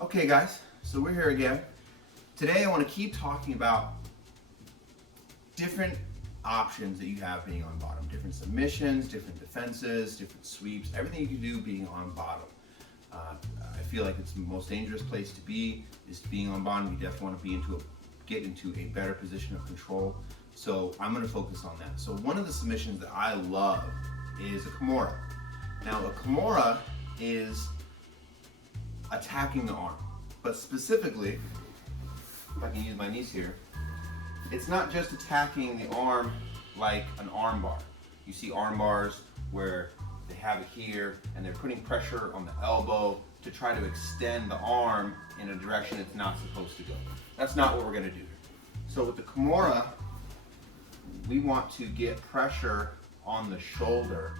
Okay guys, so we're here again. Today I want to keep talking about different options that you have being on bottom. Different submissions, different defenses, different sweeps, everything you can do being on bottom. I feel like it's the most dangerous place to be, is being on bottom. You definitely want to get into a better position of control. So I'm going to focus on that. So one of the submissions that I love is a Kimura. Now a Kimura is attacking the arm, but specifically, if I can use my knees here, it's not just attacking the arm like an arm bar. You see arm bars where they have it here and they're putting pressure on the elbow to try to extend the arm in a direction it's not supposed to go. That's not what we're going to do here. So with the Kimura, we want to get pressure on the shoulder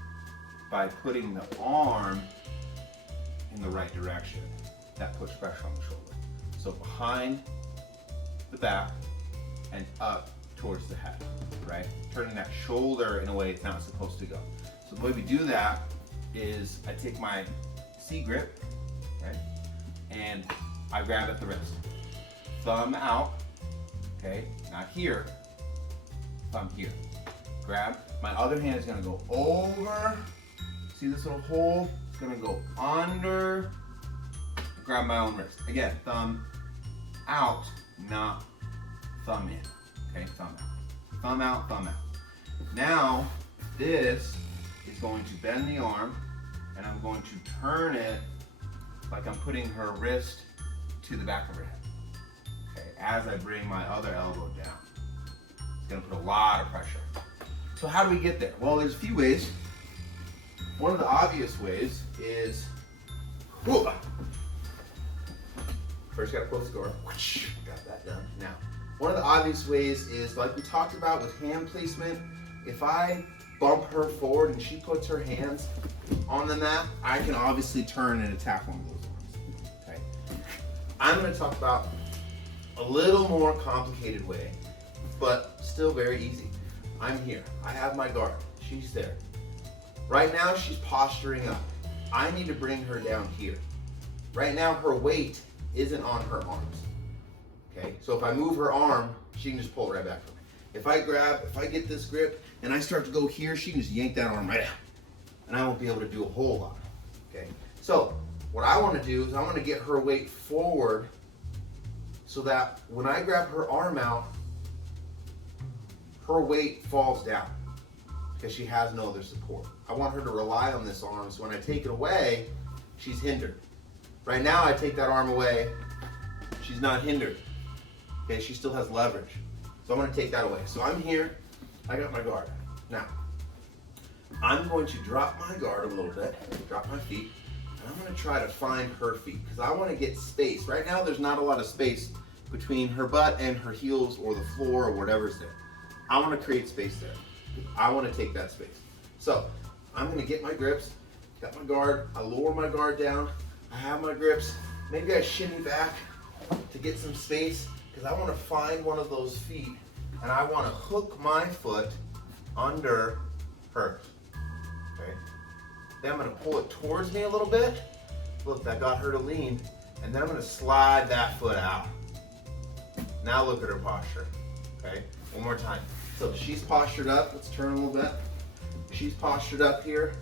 by putting the arm in the right direction. That puts pressure on the shoulder. So behind the back and up towards the head, right? Turning that shoulder in a way it's not supposed to go. So the way we do that is I take my C grip, right? And I grab at the wrist. Thumb out, okay? Not here, thumb here. Grab, my other hand is gonna go over, see this little hole? It's gonna go under, grab my own wrist. Again, thumb out, not thumb in. Okay, thumb out. Thumb out, thumb out. Now, this is going to bend the arm, and I'm going to turn it like I'm putting her wrist to the back of her head. Okay, as I bring my other elbow down. It's gonna put a lot of pressure. So how do we get there? Well, there's a few ways. One of the obvious ways is, whoop. First gotta close the door. Got that done. Now, one of the obvious ways is, like we talked about with hand placement, if I bump her forward and she puts her hands on the mat, I can obviously turn and attack one of those arms. Okay. I'm gonna talk about a little more complicated way, but still very easy. I'm here. I have my guard. She's there. Right now, she's posturing up. I need to bring her down here. Right now, her weight isn't on her arms. Okay, so if I move her arm, she can just pull it right back from me. If I get this grip and I start to go here, she can just yank that arm right out. And I won't be able to do a whole lot. Okay, so what I want to do is I want to get her weight forward so that when I grab her arm out, her weight falls down because she has no other support. I want her to rely on this arm, so when I take it away, she's hindered. Right now, I take that arm away, she's not hindered. Okay, she still has leverage. So I'm gonna take that away. So I'm here, I got my guard. Now, I'm going to drop my guard a little bit, drop my feet, and I'm gonna try to find her feet, because I wanna get space. Right now, there's not a lot of space between her butt and her heels or the floor or whatever's there. I wanna create space there. I wanna take that space. So, I'm gonna get my grips, got my guard, I lower my guard down, I have my grips, maybe I shimmy back to get some space, because I want to find one of those feet and I want to hook my foot under hers. Okay? Then I'm going to pull it towards me a little bit. Look, that got her to lean. And then I'm going to slide that foot out. Now look at her posture. Okay? One more time. So she's postured up. Let's turn a little bit. She's postured up here.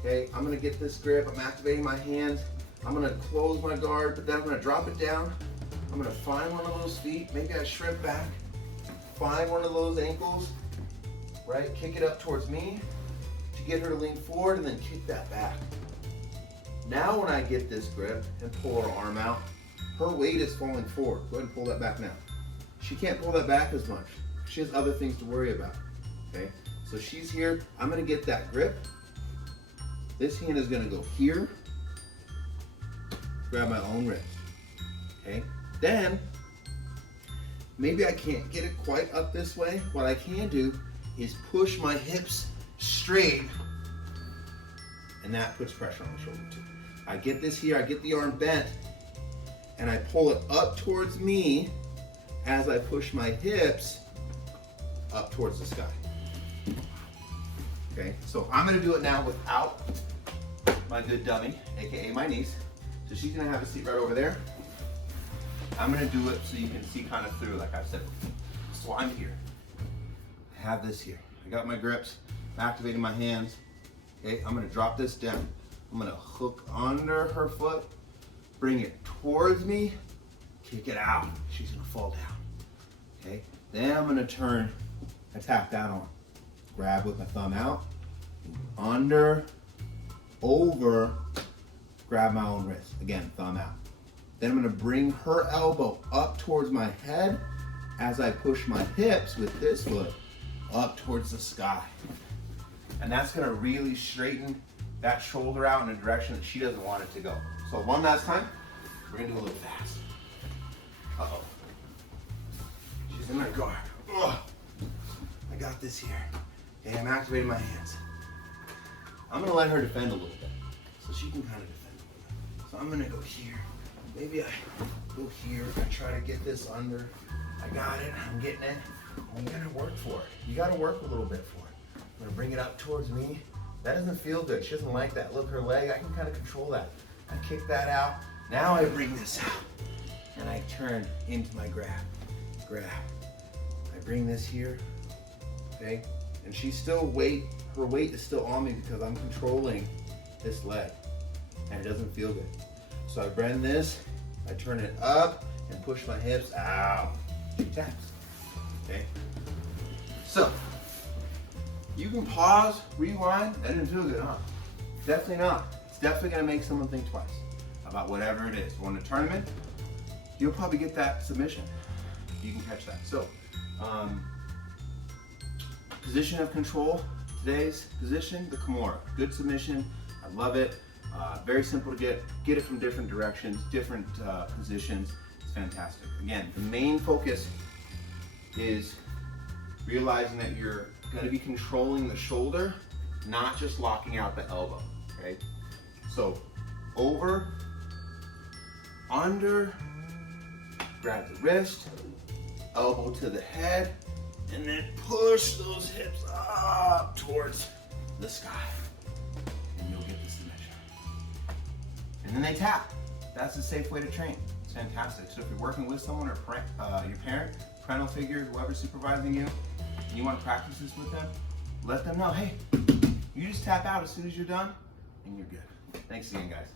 Okay? I'm going to get this grip. I'm activating my hands. I'm going to close my guard, but then I'm going to drop it down. I'm gonna find one of those feet, maybe I shrimp back, find one of those ankles, right? Kick it up towards me to get her to lean forward and then kick that back. Now when I get this grip and pull her arm out, her weight is falling forward. Go ahead and pull that back now. She can't pull that back as much. She has other things to worry about, okay? So she's here, I'm gonna get that grip. This hand is gonna go here, grab my own wrist, okay? Then, maybe I can't get it quite up this way. What I can do is push my hips straight, and that puts pressure on the shoulder too. I get this here, I get the arm bent, and I pull it up towards me as I push my hips up towards the sky. Okay, so I'm gonna do it now without my good dummy, AKA my niece. So she's gonna have a seat right over there. I'm gonna do it so you can see kind of through, like I said. So I'm here. I have this here. I got my grips, I'm activating my hands. Okay, I'm gonna drop this down. I'm gonna hook under her foot, bring it towards me, kick it out. She's gonna fall down. Okay, then I'm gonna turn and tap that on. Grab with my thumb out, under, over, grab my own wrist. Again, thumb out. Then I'm gonna bring her elbow up towards my head as I push my hips with this foot up towards the sky. And that's gonna really straighten that shoulder out in a direction that she doesn't want it to go. So one last time, we're gonna do a little fast. Uh-oh. She's in my guard. Ugh. I got this here. Okay, I'm activating my hands. I'm gonna let her defend a little bit, so she can kind of defend a little bit. So I'm gonna go here. Maybe I go here, I try to get this under. I got it, I'm getting it. And you gotta work for it. You gotta work a little bit for it. I'm gonna bring it up towards me. That doesn't feel good, she doesn't like that. Look, her leg, I can kind of control that. I kick that out. Now I bring this out, and I turn into my grab. I bring this here, okay? And she's still her weight is still on me because I'm controlling this leg, and it doesn't feel good. So I bend this, I turn it up, and push my hips out. She taps, okay? So, you can pause, rewind, that didn't feel good, huh? Definitely not. It's definitely gonna make someone think twice about whatever it is. So in a tournament, you'll probably get that submission. You can catch that. So, position of control, today's position, the Kimura. Good submission, I love it. Very simple to get it from different directions, different positions. It's fantastic. Again, the main focus is realizing that you're gonna be controlling the shoulder, not just locking out the elbow, okay? So, over, under, grab the wrist, elbow to the head, and then push those hips up towards the sky. And you'll get the submission. And then they tap. That's a safe way to train. It's fantastic. So if you're working with someone or your parent, parental figure, whoever's supervising you, and you want to practice this with them, let them know, hey, you just tap out as soon as you're done, and you're good. Thanks again, guys.